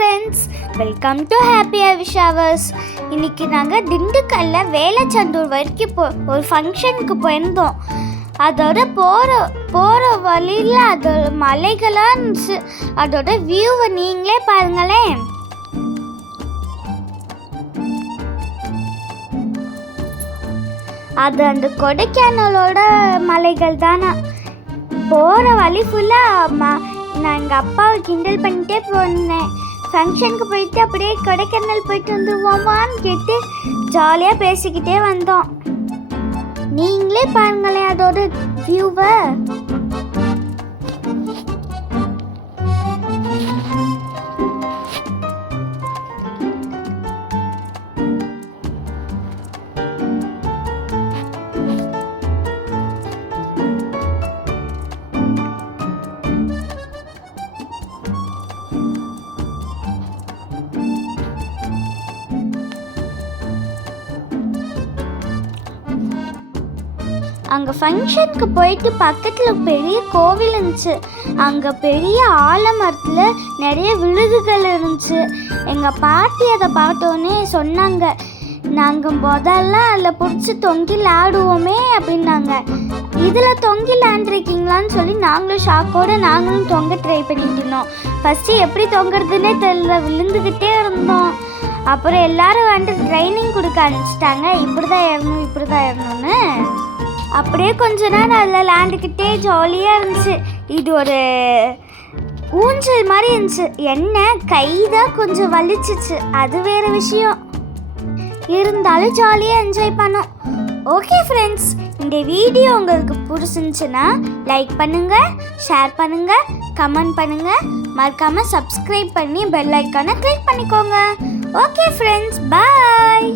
Friends, welcome to happy showers. இன்னைக்கு நாங்கள் திண்டுக்கல்ல வேலச்சந்தூர் வரைக்கும் ஒரு ஃபங்க்ஷனுக்கு போயிருந்தோம். அதோட போகிற வழியில் அதோட மலைகளாக இருந்துச்சு. அதோட வியூவை நீங்களே பாருங்களேன். அது அந்த கொடைக்கானலோட மலைகள் தானே. போகிற வழி ஃபுல்லாக நான் எங்கள் அப்பாவை கிண்டல் பண்ணிட்டே போனேன். ஃபங்க்ஷனுக்கு போயிட்டு அப்படியே கொடைக்கானல் போயிட்டு வந்துருவோமான்னு கேட்டு ஜாலியாக பேசிக்கிட்டே வந்தோம். நீங்களே பாருங்களேன் அதோட வியூவை. அங்கே ஃபங்க்ஷனுக்கு போயிட்டு பக்கத்தில் பெரிய கோவில் இருந்துச்சு. அங்கே பெரிய ஆலமரத்தில் நிறைய விழுதுகள் இருந்துச்சு. எங்கள் பாட்டி அதை பார்த்தோன்னே சொன்னாங்க, நாங்கள் முதல்ல அதில் பிடிச்சி தொங்கில் ஆடுவோமே அப்படின்னாங்க. இதில் தொங்கில் ஆண்டிருக்கீங்களான்னு சொல்லி நாங்களும் ஷாக்கோடு நாங்களும் தொங்க ட்ரை பண்ணிட்டு இருந்தோம். ஃபஸ்ட்டு எப்படி தொங்குறதுன்னே தெரியல, விழுந்துக்கிட்டே இருந்தோம். அப்புறம் எல்லோரும் வந்துட்டு ட்ரைனிங் கொடுக்க ஆரம்பிச்சிட்டாங்க, இப்படி தான் ஏறணும்னு. அப்படியே கொஞ்ச நேரம் அதில் விளாண்டுக்கிட்டே ஜாலியாக இருந்துச்சு. இது ஒரு ஊஞ்சல் மாதிரி இருந்துச்சு. என்ன கை தான் கொஞ்சம் வலிச்சிச்சு, அது வேறு விஷயம். இருந்தாலும் ஜாலியாக என்ஜாய் பண்ணோம். ஓகே ஃப்ரெண்ட்ஸ், இந்த வீடியோ உங்களுக்கு பிடிச்சிருந்துச்சுன்னா லைக் பண்ணுங்கள், ஷேர் பண்ணுங்கள், கமெண்ட் பண்ணுங்கள், மறக்காமல் சப்ஸ்கிரைப் பண்ணி பெல் ஐக்கானை கிளிக் பண்ணிக்கோங்க. ஓகே ஃப்ரெண்ட்ஸ், பாய்.